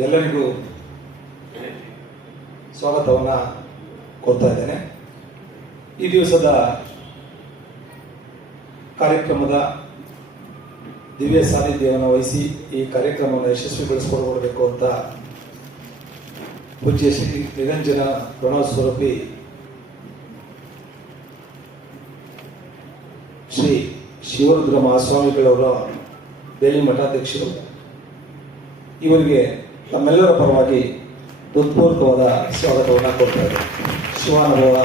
ಎಲ್ಲರಿಗೂ ಸ್ವಾಗತವನ್ನು ಕೊಡ್ತಾ ಇದ್ದೇನೆ. ಈ ದಿವಸದ ಕಾರ್ಯಕ್ರಮದ ದಿವ್ಯ ಸಾನ್ನಿಧ್ಯವನ್ನು ವಹಿಸಿ ಈ ಕಾರ್ಯಕ್ರಮವನ್ನು ಯಶಸ್ವಿಗೊಳಿಸಿಕೊಡಬೇಕು ಅಂತ ಪೂಜ್ಯ ಶ್ರೀ ನಿರಂಜನ ಪ್ರಣವ ಸ್ವರೂಪಿ ಶ್ರೀ ಶಿವರುದ್ರ ಮಹಾಸ್ವಾಮಿಗಳವರ ಬೇಲಿ ಮಠಾಧ್ಯಕ್ಷರು, ಇವರಿಗೆ ನಮ್ಮೆಲ್ಲರ ಪರವಾಗಿ ಹೃತ್ಪೂರ್ವಕವಾದ ಸ್ವಾಗತವನ್ನು ಕೊಡ್ತಾರೆ. ಶಿವಾನುಭವ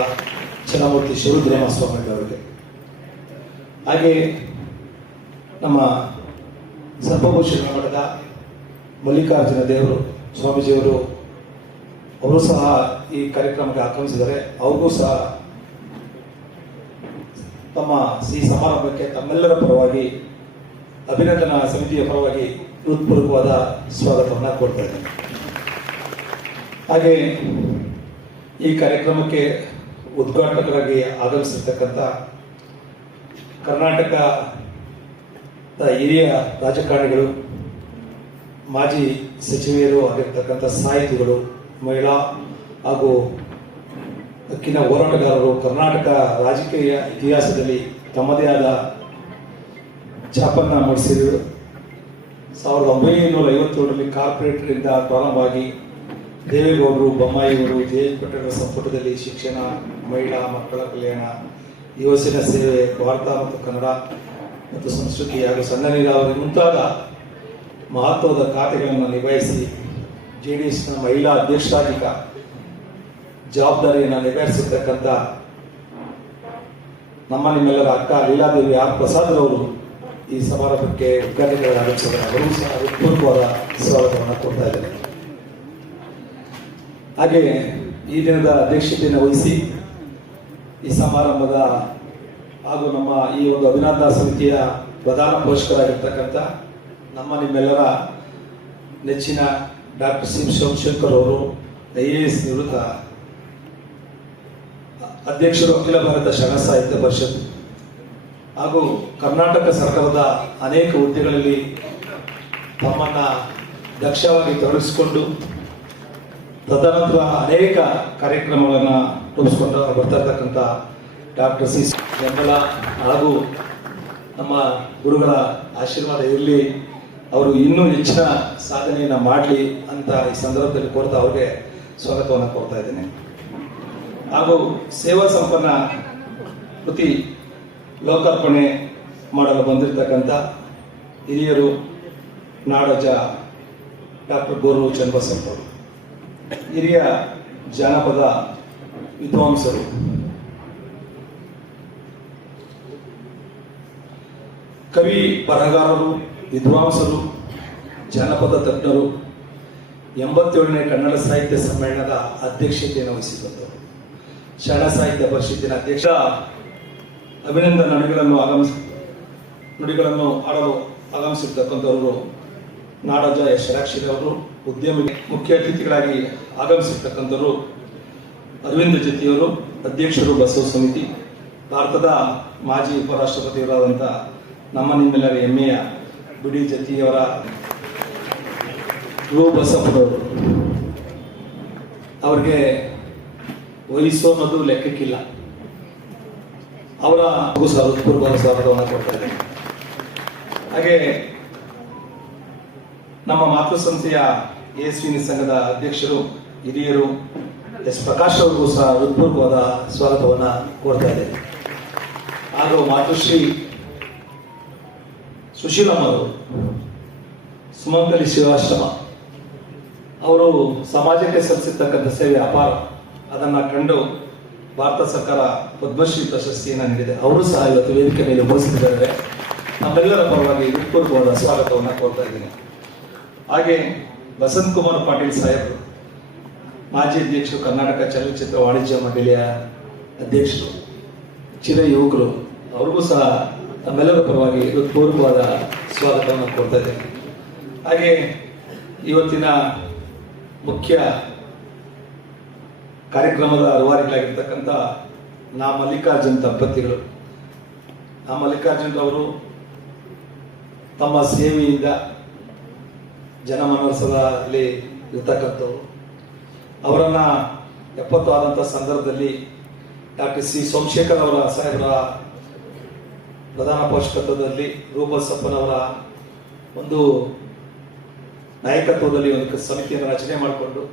ಚನ್ನಮೂರ್ತಿ ಶಿವರುದ್ರ ಮಹಾಸ್ವಾಮಿಗಳವರಿಗೆ, ಹಾಗೆ ನಮ್ಮ ಸರ್ಪಭೂಷಣ ಮಠದ ಮಲ್ಲಿಕಾರ್ಜುನ ದೇವರು ಸ್ವಾಮೀಜಿಯವರು ಅವರು ಸಹ ಈ ಕಾರ್ಯಕ್ರಮಕ್ಕೆ ಆಗಮಿಸಿದ್ದಾರೆ. ಅವ್ರಿಗೂ ಸಹ ತಮ್ಮ ಈ ಸಮಾರಂಭಕ್ಕೆ ತಮ್ಮೆಲ್ಲರ ಪರವಾಗಿ ಅಭಿನಂದನಾ ಸಮಿತಿಯ ಪರವಾಗಿ ಹೃತ್ಪೂರ್ವಕವಾದ ಸ್ವಾಗತವನ್ನು ಕೊಡ್ತಾ ಇದ್ದೇನೆ. ಹಾಗೆ ಈ ಕಾರ್ಯಕ್ರಮಕ್ಕೆ ಉದ್ಘಾಟಕರಾಗಿ ಆಗಮಿಸಿರ್ತಕ್ಕಂಥ ಕರ್ನಾಟಕದ ಹಿರಿಯ ರಾಜಕಾರಣಿಗಳು, ಮಾಜಿ ಸಚಿವೆಯರು ಆಗಿರ್ತಕ್ಕಂಥ ಸಾಹಿತಿಗಳು, ಮಹಿಳಾ ಹಾಗೂ ಹಕ್ಕಿನ ಹೋರಾಟಗಾರರು, ಕರ್ನಾಟಕ ರಾಜಕೀಯ ಇತಿಹಾಸದಲ್ಲಿ ತಮ್ಮದೇ ಆದ ಛಾಪನ್ನ ಮೂಡಿಸಿದರು. 1957ರಲ್ಲಿ ಕಾರ್ಪೊರೇಟರಿಂದ ಪ್ರಾರಂಭವಾಗಿ ದೇವೇಗೌಡರು, ಬೊಮ್ಮಾಯಿಯವರು, ಜೆ.ಎಚ್. ಪಟೇಲ್ ಸಂಪುಟದಲ್ಲಿ ಶಿಕ್ಷಣ, ಮಹಿಳಾ ಮಕ್ಕಳ ಕಲ್ಯಾಣ, ಯುವಜನ ಸೇವೆ, ಭಾರತ ಮತ್ತು ಕನ್ನಡ ಮತ್ತು ಸಂಸ್ಕೃತಿ ಹಾಗೂ ಸಣ್ಣ ನೀರಾವರಿ ಮುಂತಾದ ಮಹತ್ವದ ಖಾತೆಗಳನ್ನು ನಿಭಾಯಿಸಿ JDSನ ಮಹಿಳಾ ಅಧ್ಯಕ್ಷರಾಗಿ ಜವಾಬ್ದಾರಿಯನ್ನು ನಿಭಾಯಿಸಿರ್ತಕ್ಕಂಥ ನಿಮ್ಮೆಲ್ಲರ ಅಕ್ಕ ಲೀಲಾದೇವಿ ಆರ್ ಪ್ರಸಾದ್ ಅವರು ಈ ಸಮಾರಂಭಕ್ಕೆ ಉದ್ಘಾಟಕರಾಗಿ ಆಗಮಿಸಿದ್ದಾರೆ. ಅವರು ಸಹ ಹೃತ್ಪೂರ್ವಕವಾದ ಸ್ವಾಗತವನ್ನು ಕೊಡ್ತಾ ಇದ್ದಾರೆ. ಹಾಗೆ ಈ ದಿನದ ಅಧ್ಯಕ್ಷತೆಯನ್ನು ವಹಿಸಿ ಈ ಸಮಾರಂಭದ ಹಾಗೂ ನಮ್ಮ ಈ ಒಂದು ಅಭಿನಂದನಾ ಸಮಿತಿಯ ಪ್ರಧಾನ ಪೋಷಕರಾಗಿರ್ತಕ್ಕಂಥ ನಿಮ್ಮೆಲ್ಲರ ನೆಚ್ಚಿನ ಡಾಕ್ಟರ್ ಸಿ ಸೋಮಶೇಖರ್ ಅವರು, IAS ನಿವೃತ್ತ ಅಧ್ಯಕ್ಷರು, ಅಖಿಲ ಭಾರತ ಶರಣ ಸಾಹಿತ್ಯ ಪರಿಷತ್ ಹಾಗೂ ಕರ್ನಾಟಕ ಸರ್ಕಾರದ ಅನೇಕ ಹುದ್ದೆಗಳಲ್ಲಿ ತಮ್ಮನ್ನು ದಕ್ಷವಾಗಿ ತೊಡಗಿಸಿಕೊಂಡು ತದನಂತರ ಅನೇಕ ಕಾರ್ಯಕ್ರಮಗಳನ್ನು ರೂಪಿಸಿಕೊಂಡು ಬರ್ತಾ ಇರ್ತಕ್ಕಂಥ ಡಾಕ್ಟರ್ ಸಿ ಬೆಂಬಲ ಹಾಗೂ ನಮ್ಮ ಗುರುಗಳ ಆಶೀರ್ವಾದ ಇರಲಿ, ಅವರು ಇನ್ನೂ ಹೆಚ್ಚಿನ ಸಾಧನೆಯನ್ನು ಮಾಡಲಿ ಅಂತ ಈ ಸಂದರ್ಭದಲ್ಲಿ ಕೋರ್ತಾ ಅವ್ರಿಗೆ ಸ್ವಾಗತವನ್ನು ಕೊಡ್ತಾ ಇದ್ದೇನೆ. ಹಾಗೂ ಸೇವಾ ಸಂಪನ್ನ ಕೃತಿ ಲೋಕಾರ್ಪಣೆ ಮಾಡಲು ಬಂದಿರತಕ್ಕಂಥ ಹಿರಿಯರು, ನಾಡೋಜ ಡಾಕ್ಟರ್ ಗೋರು ಚನ್ನಬಸಪ್ಪ ಅವರು, ಹಿರಿಯ ಜಾನಪದ ವಿದ್ವಾಂಸರು, ಕವಿ ಬರಹಗಾರರು, ವಿದ್ವಾಂಸರು, ಜಾನಪದ ತಜ್ಞರು, 87ನೇ ಕನ್ನಡ ಸಾಹಿತ್ಯ ಸಮ್ಮೇಳನದ ಅಧ್ಯಕ್ಷತೆಯನ್ನು ವಹಿಸಿಕೊಂಡರು, ಶರಣ ಸಾಹಿತ್ಯ ಪರಿಷತ್ತಿನ ಅಧ್ಯಕ್ಷ ಅಭಿನಂದನ ನುಡಿಗಳನ್ನು ಆಡಲು ಆಗಮಿಸಿರ್ತಕ್ಕಂಥವರು ನಾಡೋಜ ಯಶರಾಕ್ಷಿರಿ ಅವರು, ಉದ್ಯಮಿ ಮುಖ್ಯ ಅತಿಥಿಗಳಾಗಿ ಆಗಮಿಸಿರ್ತಕ್ಕಂಥವರು ಅರವಿಂದ ಜತಿಯವರು, ಅಧ್ಯಕ್ಷರು ಬಸವ ಸಮಿತಿ, ಭಾರತದ ಮಾಜಿ ಉಪರಾಷ್ಟ್ರಪತಿಯವರಾದಂಥ ನಿಮ್ಮೆಲ್ಲರ ಹೆಮ್ಮೆಯ ಬಿಡಿ ಜತಿಯವರ ಬಸಪ್ಪನವರು, ಅವ್ರಿಗೆ ವಯಸ್ಸು ಅನ್ನೋದು ಲೆಕ್ಕಕ್ಕಿಲ್ಲ, ಅವರ ಹೃತ್ಪೂರ್ವಕ ಸ್ವಾಗತವನ್ನು ಕೊಡ್ತಾ ಇದ್ದಾರೆ. ಹಾಗೆ ನಮ್ಮ ಮಾತೃ ಸಂಸ್ಥೆಯ ASV ಸಂಘದ ಅಧ್ಯಕ್ಷರು, ಹಿರಿಯರು S. ಪ್ರಕಾಶ್ ಅವರಿಗೂ ಸಹ ಹೃತ್ಪೂರ್ವಕವಾದ ಸ್ವಾಗತವನ್ನು ಕೊಡ್ತಾ ಇದ್ದಾರೆ. ಹಾಗೂ ಮಾತೃಶ್ರೀ ಸುಶೀಲಮ್ಮ ಅವರು, ಸುಮಂಗಲಿ ಶಿವಾಶ್ರಮ ಅವರು ಸಮಾಜಕ್ಕೆ ಸಲ್ಲಿಸಿರ್ತಕ್ಕಂಥ ಸೇವೆ ಅಪಾರ. ಅದನ್ನು ಕಂಡು ಭಾರತ ಸರ್ಕಾರ ಪದ್ಮಶ್ರೀ ಪ್ರಶಸ್ತಿಯನ್ನು ನೀಡಿದೆ. ಅವರು ಸಹ ಇವತ್ತು ವೇದಿಕೆ ಮೇಲೆ ಉಪಸ್ಥಿತರಿದ್ದಾರೆ. ನಮ್ಮೆಲ್ಲರ ಪರವಾಗಿ ಹೃತ್ಪೂರ್ವಕವಾದ ಸ್ವಾಗತವನ್ನು ಕೋರ್ತಾ ಇದ್ದೀನಿ. ಹಾಗೆ ಬಸಂತ್ ಕುಮಾರ್ ಪಾಟೀಲ್ ಸಾಹೇಬರು, ಮಾಜಿ ಅಧ್ಯಕ್ಷರು, ಕರ್ನಾಟಕ ಚಲನಚಿತ್ರ ವಾಣಿಜ್ಯ ಮಂಡಳಿಯ ಅಧ್ಯಕ್ಷರು, ಚಿರ ಯುವಕರು, ಅವ್ರಿಗೂ ಸಹ ನಮ್ಮೆಲ್ಲರ ಪರವಾಗಿ ಹೃತ್ಪೂರ್ವಕವಾದ ಸ್ವಾಗತವನ್ನು ಕೊಡ್ತಾ ಇದ್ದೇನೆ. ಹಾಗೆ ಇವತ್ತಿನ ಮುಖ್ಯ ಕಾರ್ಯಕ್ರಮದ ರೂವಾರಿಗಳಾಗಿರ್ತಕ್ಕಂಥ ಮಲ್ಲಿಕಾರ್ಜುನ್ ದಂಪತಿಗಳು. ಮಲ್ಲಿಕಾರ್ಜುನ್ ಅವರು ತಮ್ಮ ಸೇವೆಯಿಂದ ಜನಮನಸ್ಸಲ್ಲಿ ಇರ್ತಕ್ಕಂಥವ್ರು. ಅವರನ್ನು 70 ಆದಂಥ ಸಂದರ್ಭದಲ್ಲಿ ಡಾಕ್ಟರ್ ಸಿ ಸೋಮಶೇಖರ್ ಅವರ ಸಾಹೇಬರ ಪ್ರಧಾನ ಪೋಷಕತ್ವದಲ್ಲಿ ರೂಪಸಪ್ಪನವರ ಒಂದು ನಾಯಕತ್ವದಲ್ಲಿ ಒಂದು ಸಮಿತಿಯನ್ನು ರಚನೆ ಮಾಡಿಕೊಂಡು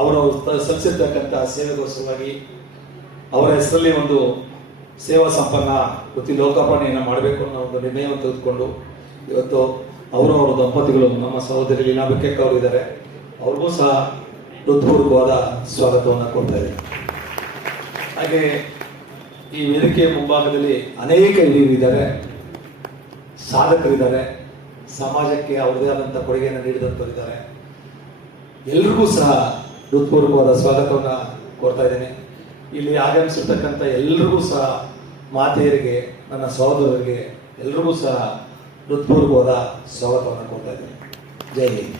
ಅವರು ಸಲ್ಲಿಸಿರ್ತಕ್ಕಂಥ ಸೇವೆಗೋಸ್ಕರವಾಗಿ ಅವರ ಹೆಸರಲ್ಲಿ ಒಂದು ಸೇವಾ ಸಂಪನ್ನ ವೃತ್ತಿ ಲೋಕಾರ್ಪಣೆಯನ್ನು ಮಾಡಬೇಕು ಅನ್ನೋ ಒಂದು ನಿರ್ಣಯವನ್ನು ತೆಗೆದುಕೊಂಡು ಇವತ್ತು ಅವರ ದಂಪತಿಗಳು ನಮ್ಮ ಸಹೋದರಿ ಲೀನಾ ಬೆಕ್ಕೆಕ್ಕ ಅವರು ಇದ್ದಾರೆ. ಅವ್ರಿಗೂ ಸಹ ಹೃತ್ಪೂರ್ವಕವಾದ ಸ್ವಾಗತವನ್ನು ಕೊಡ್ತಾ ಇದ್ದಾರೆ. ಹಾಗೆ ಈ ವೇದಿಕೆಯ ಮುಂಭಾಗದಲ್ಲಿ ಅನೇಕ ಹಿರಿಯರಿದ್ದಾರೆ, ಸಾಧಕರಿದ್ದಾರೆ, ಸಮಾಜಕ್ಕೆ ಅವರದೇ ಆದಂಥ ಕೊಡುಗೆಯನ್ನು ನೀಡಿದಂಥವರಿದ್ದಾರೆ. ಎಲ್ರಿಗೂ ಸಹ ಹೃತ್ಪೂರ್ವಕವಾದ ಸ್ವಾಗತವನ್ನು ಕೊಡ್ತಾ ಇದ್ದೇನೆ. ಇಲ್ಲಿ ಆಗಮಿಸಿರ್ತಕ್ಕಂಥ ಎಲ್ರಿಗೂ ಸಹ ಮಾತೆಯರಿಗೆ, ನನ್ನ ಸಹೋದರರಿಗೆ ಎಲ್ರಿಗೂ ಸಹ ಹೃತ್ಪೂರ್ವಕವಾದ ಸ್ವಾಗತವನ್ನು ಕೊಡ್ತಾ ಇದ್ದೇನೆ. ಜೈ ಹಿಂದ್.